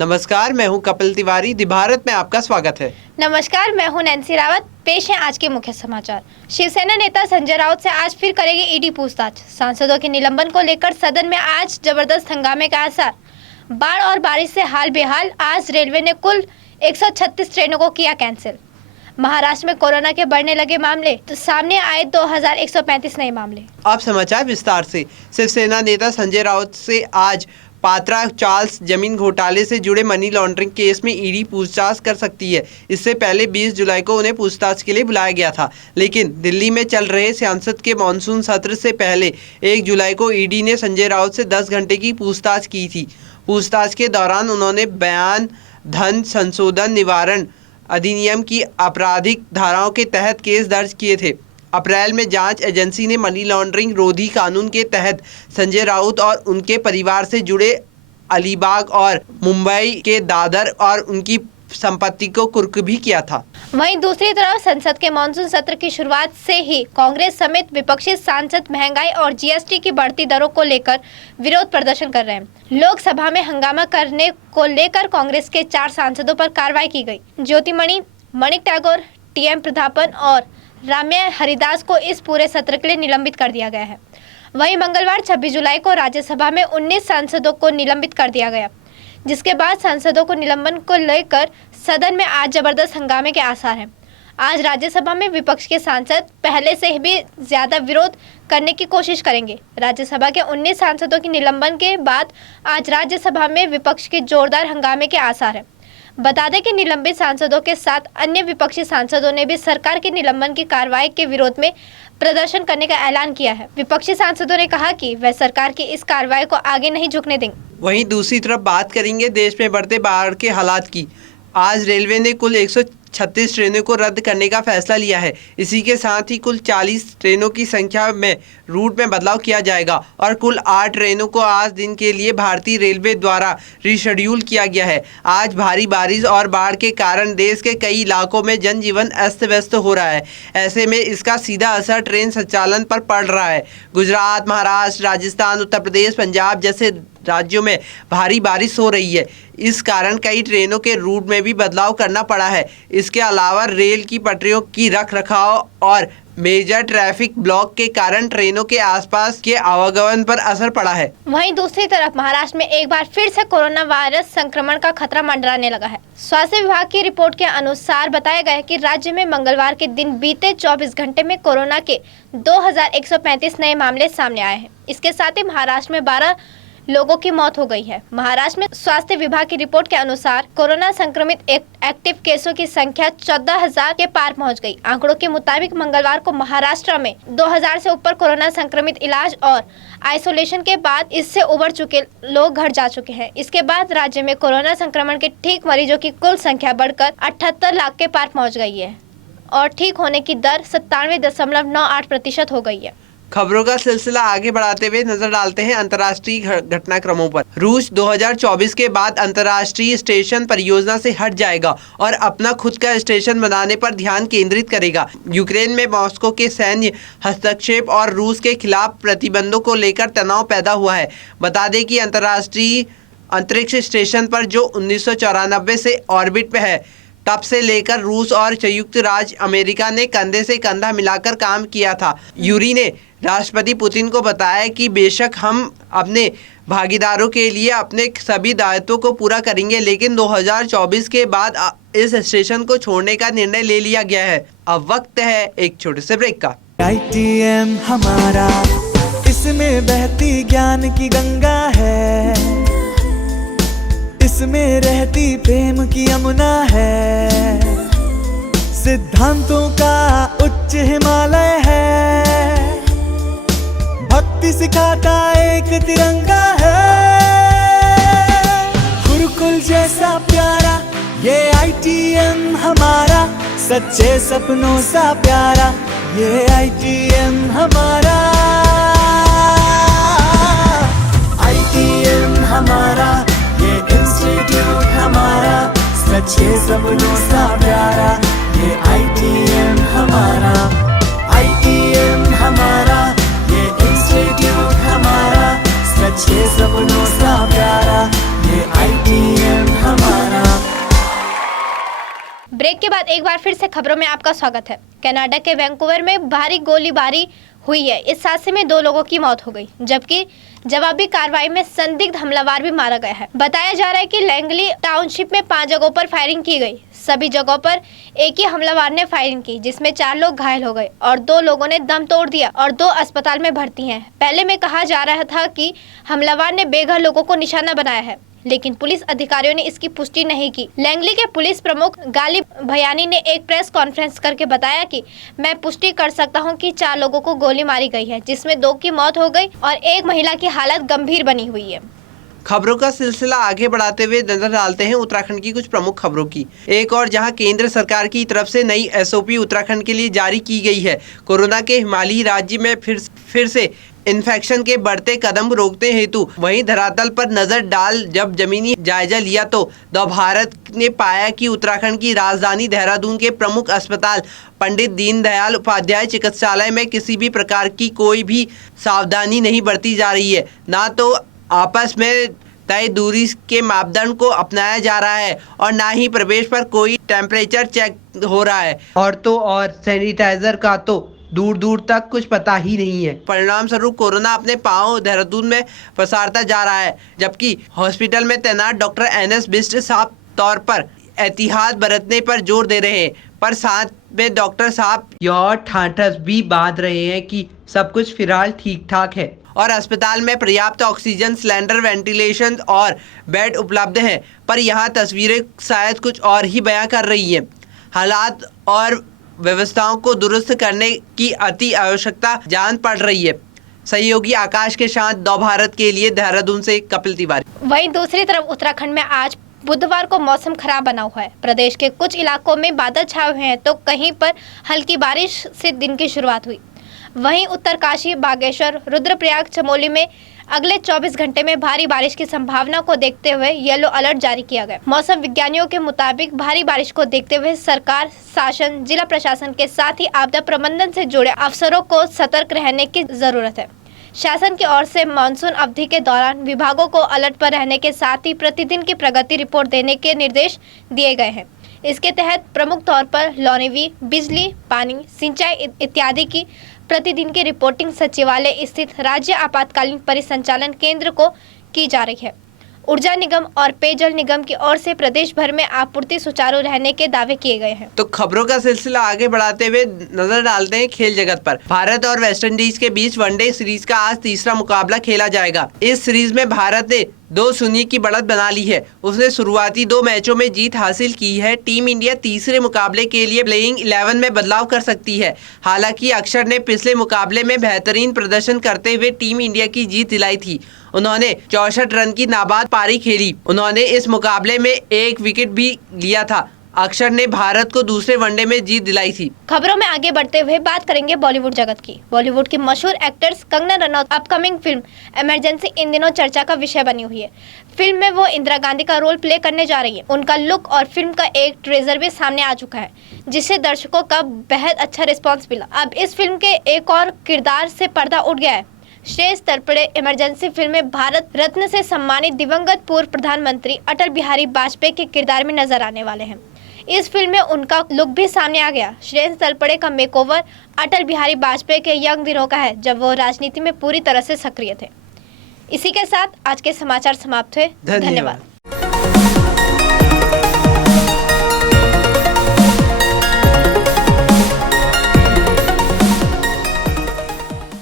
नमस्कार, मैं हूं कपिल तिवारी। दिभारत में आपका स्वागत है। नमस्कार, मैं हूं नैन्सी रावत। पेश है आज के मुख्य समाचार। शिवसेना नेता संजय राउत से आज फिर करेगी ईडी पूछताछ। सांसदों के निलंबन को लेकर सदन में आज जबरदस्त हंगामे का आसार। बाढ़ और बारिश से हाल बेहाल। आज रेलवे ने कुल 136 ट्रेनों को किया कैंसिल। महाराष्ट्र में कोरोना के बढ़ने लगे मामले, तो सामने आए 2135 नए मामले। अब समाचार विस्तार से। शिवसेना नेता संजय राउत से आज पात्रा चार्ल्स जमीन घोटाले से जुड़े मनी लॉन्ड्रिंग केस में ईडी पूछताछ कर सकती है। इससे पहले 20 जुलाई को उन्हें पूछताछ के लिए बुलाया गया था, लेकिन दिल्ली में चल रहे संसद के मानसून सत्र से पहले 1 जुलाई को ईडी ने संजय राउत से 10 घंटे की पूछताछ की थी। पूछताछ के दौरान उन्होंने बयान धन संशोधन निवारण अधिनियम की आपराधिक धाराओं के तहत केस दर्ज किए थे। अप्रैल में जांच एजेंसी ने मनी लॉन्ड्रिंग रोधी कानून के तहत संजय राउत और उनके परिवार से जुड़े अलीबाग और मुंबई के दादर और उनकी संपत्ति को कुर्क भी किया था। वहीं दूसरी तरफ संसद के मानसून सत्र की शुरुआत से ही कांग्रेस समेत विपक्षी सांसद महंगाई और जीएसटी की बढ़ती दरों को लेकर विरोध प्रदर्शन कर रहे हैं। लोकसभा में हंगामा करने को लेकर कांग्रेस के 4 सांसदों पर कार्रवाई की गई। ज्योतिमणि, मणिक टैगोर, टीएम प्रतापन और राम्या हरिदास को इस पूरे सत्र के लिए निलंबित कर दिया गया है। वहीं मंगलवार 26 जुलाई को राज्यसभा में 19 सांसदों को निलंबित कर दिया गया, जिसके बाद सांसदों को निलंबन को लेकर सदन में आज जबरदस्त हंगामे के आसार हैं। आज राज्यसभा में विपक्ष के सांसद पहले से भी ज्यादा विरोध करने की कोशिश करेंगे। राज्यसभा के 19 सांसदों के निलंबन के बाद आज राज्यसभा में विपक्ष के जोरदार हंगामे के आसार हैं। बता दें कि निलंबित सांसदों के साथ अन्य विपक्षी सांसदों ने भी सरकार के निलंबन की कार्रवाई के विरोध में प्रदर्शन करने का ऐलान किया है। विपक्षी सांसदों ने कहा कि वे सरकार की इस कार्रवाई को आगे नहीं झुकने देंगे। वहीं दूसरी तरफ बात करेंगे देश में बढ़ते बाढ़ के हालात की। आज रेलवे ने कुल 136 ट्रेनों को रद्द करने का फैसला लिया है। इसी के साथ ही कुल 40 ट्रेनों की संख्या में रूट में बदलाव किया जाएगा और कुल 8 ट्रेनों को आज दिन के लिए भारतीय रेलवे द्वारा रिशेड्यूल किया गया है। आज भारी बारिश और बाढ़ के कारण देश के कई इलाकों में जनजीवन अस्त व्यस्त हो रहा है। ऐसे में इसका सीधा असर ट्रेन संचालन पर पड़ रहा है। गुजरात, महाराष्ट्र, राजस्थान, उत्तर प्रदेश, पंजाब जैसे राज्यों में भारी बारिश हो रही है। इस कारण कई ट्रेनों के रूट में भी बदलाव करना पड़ा है। इसके अलावा रेल की पटरियों की रखरखाव और मेजर ट्रैफिक ब्लॉक के कारण ट्रेनों के आसपास के आवागमन पर असर पड़ा है। वहीं दूसरी तरफ महाराष्ट्र में एक बार फिर से कोरोना वायरस संक्रमण का खतरा मंडराने लगा है। स्वास्थ्य विभाग की रिपोर्ट के अनुसार बताया गया है कि राज्य में मंगलवार के दिन बीते 24 घंटे में कोरोना के 2135 नए मामले सामने आए हैं। इसके साथ ही महाराष्ट्र में 12 लोगों की मौत हो गई है। महाराष्ट्र में स्वास्थ्य विभाग की रिपोर्ट के अनुसार कोरोना संक्रमित एक्टिव केसों की संख्या 14,000 के पार पहुंच गई। आंकड़ों के मुताबिक मंगलवार को महाराष्ट्र में 2,000 से ऊपर कोरोना संक्रमित इलाज और आइसोलेशन के बाद इससे उबर चुके लोग घर जा चुके हैं। इसके बाद राज्य में कोरोना संक्रमण के ठीक मरीजों की कुल संख्या बढ़कर 78 लाख के पार पहुँच गई है और ठीक होने की दर 97.98% हो गई है। खबरों का सिलसिला आगे बढ़ाते हुए नजर डालते हैं अंतर्राष्ट्रीय घटनाक्रमों पर। रूस 2024 के बाद अंतर्राष्ट्रीय स्टेशन परियोजना से हट जाएगा और अपना खुद का स्टेशन बनाने पर ध्यान केंद्रित करेगा। यूक्रेन में मॉस्को के सैन्य हस्तक्षेप और रूस के खिलाफ प्रतिबंधों को लेकर तनाव पैदा हुआ है। बता दें कि अंतर्राष्ट्रीय अंतरिक्ष स्टेशन पर जो 1994 से ऑर्बिट में है, तब से लेकर रूस और संयुक्त राज्य अमेरिका ने कंधे से कंधा मिलाकर काम किया था। यूरी ने राष्ट्रपति पुतिन को बताया कि बेशक हम अपने भागीदारों के लिए अपने सभी दायित्वों को पूरा करेंगे, लेकिन 2024 के बाद इस स्टेशन को छोड़ने का निर्णय ले लिया गया है। अब वक्त है एक छोटे से ब्रेक का। ITM हमारा, इसमें बहती ज्ञान की गंगा है, इसमें रहती प्रेम की यमुना है, सिद्धांतों का उच्च हिमालय है, भक्ति सिखाता एक तिरंगा है, गुरुकुल जैसा प्यारा ये ITM हमारा, सच्चे सपनों सा प्यारा ये ITM हमारा, ITM हमारा, ये इंस्टीट्यूट हमारा, सच्चे सपनों सा प्यारा ये ITM हमारा, ITM हमारा, ये इंस्टीट्यूट हमारा, सच्चे सपनों सा प्यारा ये ITM हमारा। खबरों में आपका स्वागत है। कनाडा के वैंकूवर में भारी गोलीबारी हुई है। इस हादसे में 2 लोगों की मौत हो गई, जबकि जवाबी कार्रवाई में संदिग्ध हमलावर भी मारा गया है। बताया जा रहा है कि लैंगली टाउनशिप में 5 जगहों पर फायरिंग की गई। सभी जगहों पर एक ही हमलावर ने फायरिंग की, जिसमें 4 लोग घायल हो गए और 2 लोगों ने दम तोड़ दिया और 2 अस्पताल में भर्ती हैं। पहले में कहा जा रहा था कि हमलावर ने बेघर लोगों को निशाना बनाया है, लेकिन पुलिस अधिकारियों ने इसकी पुष्टि नहीं की। लैंगली के पुलिस प्रमुख गालिब भयानी ने एक प्रेस कॉन्फ्रेंस करके बताया कि मैं पुष्टि कर सकता हूं कि 4 लोगों को गोली मारी गई है, जिसमें 2 की मौत हो गई और एक महिला की हालत गंभीर बनी हुई है। खबरों का सिलसिला आगे बढ़ाते हुए नजर डालते हैं उत्तराखंड की कुछ प्रमुख खबरों की। एक और जहां केंद्र सरकार की तरफ से नई एसओपी उत्तराखंड के लिए जारी की गई है। कोरोना के हिमालयी राज्य में फिर से इन्फेक्शन के बढ़ते कदम रोकने हेतु वहीं धरातल पर नजर डाल जब जमीनी जायजा लिया तो नवभारत ने पाया कि उत्तराखंड की राजधानी देहरादून के प्रमुख अस्पताल पंडित दीनदयाल उपाध्याय चिकित्सालय में किसी भी प्रकार की कोई भी सावधानी नहीं बरती जा रही है। ना तो आपस में तय दूरी के मापदंड को अपनाया जा रहा है और ना ही प्रवेश पर कोई टेम्परेचर चेक हो रहा है और सैनिटाइजर का तो दूर दूर तक कुछ पता ही नहीं है। परिणाम स्वरूप कोरोना अपने पांव देहरादून में पसारता जा रहा है, जबकि हॉस्पिटल में तैनात डॉक्टर NS बिष्ट साफ तौर पर एहतियात बरतने पर जोर दे रहे हैं, पर साथ में डॉक्टर साहब यह ठाठस भी बांध रहे हैं कि सब कुछ फिलहाल ठीक ठाक है और अस्पताल में पर्याप्त ऑक्सीजन सिलेंडर, वेंटिलेशन और बेड उपलब्ध हैं। पर यहाँ तस्वीरें शायद कुछ और ही बयां कर रही हैं। हालात और व्यवस्थाओं को दुरुस्त करने की अति आवश्यकता जान पड़ रही है। सहयोगी आकाश के साथ नवभारत के लिए देहरादून से कपिल तिवारी। वहीं दूसरी तरफ उत्तराखंड में आज बुधवार को मौसम खराब बना हुआ है। प्रदेश के कुछ इलाकों में बादल छाए हुए हैं तो कहीं पर हल्की बारिश से दिन की शुरुआत हुई। वहीं उत्तरकाशी, बागेश्वर, रुद्रप्रयाग, चमोली में अगले 24 घंटे में भारी बारिश की संभावना को देखते हुए येलो अलर्ट जारी किया गया। मौसम विज्ञानियों के मुताबिक भारी बारिश को देखते हुए सरकार, शासन, जिला प्रशासन के साथ ही आपदा प्रबंधन से जुड़े अफसरों को सतर्क रहने की जरूरत है। शासन की ओर से मानसून अवधि के दौरान विभागों को अलर्ट पर रहने के साथ ही प्रतिदिन की प्रगति रिपोर्ट देने के निर्देश दिए गए हैं। इसके तहत प्रमुख तौर पर लॉन्ड्री, बिजली, पानी, सिंचाई इत्यादि की प्रतिदिन की रिपोर्टिंग सचिवालय स्थित राज्य आपातकालीन परिसंचालन केंद्र को की जा रही है। ऊर्जा निगम और पेयजल निगम की ओर से प्रदेश भर में आपूर्ति सुचारू रहने के दावे किए गए हैं। तो खबरों का सिलसिला आगे बढ़ाते हुए नजर डालते हैं खेल जगत पर। भारत और वेस्टइंडीज के बीच वनडे सीरीज का आज तीसरा मुकाबला खेला जाएगा। इस सीरीज में भारत ने 2-0 की बढ़त बना ली है। उसने शुरुआती 2 मैचों में जीत हासिल की है। टीम इंडिया तीसरे मुकाबले के लिए प्लेइंग 11 में बदलाव कर सकती है। हालांकि अक्षर ने पिछले मुकाबले में बेहतरीन प्रदर्शन करते हुए टीम इंडिया की जीत दिलाई थी। उन्होंने 64 रन की नाबाद पारी खेली। उन्होंने इस मुकाबले में 1 विकेट भी लिया था। अक्षर ने भारत को दूसरे वनडे में जीत दिलाई थी। खबरों में आगे बढ़ते हुए बात करेंगे बॉलीवुड जगत की। बॉलीवुड की मशहूर actors Kangana Ranaut upcoming film emergency in दिनों चर्चा का विषय बनी हुई है। फिल्म में वो इंदिरा गांधी का रोल प्ले करने जा रही है। उनका लुक और फिल्म का एक ट्रेलर भी सामने आ चुका है, जिससे दर्शकों का बेहद अच्छा रिस्पॉन्स मिला। अब इस फिल्म के एक और किरदार से पर्दा उठ गया है। श्रेष्ठ तलपड़े इमरजेंसी फिल्म में भारत रत्न से सम्मानित दिवंगत पूर्व प्रधानमंत्री अटल बिहारी वाजपेयी के किरदार में नजर आने वाले हैं। इस फिल्म में उनका लुक भी सामने आ गया। श्रेष्ठ तलपड़े का मेकओवर अटल बिहारी वाजपेयी के यंग दिनों का है, जब वो राजनीति में पूरी तरह से सक्रिय थे। इसी के साथ आज के समाचार समाप्त हुए। धन्यवाद।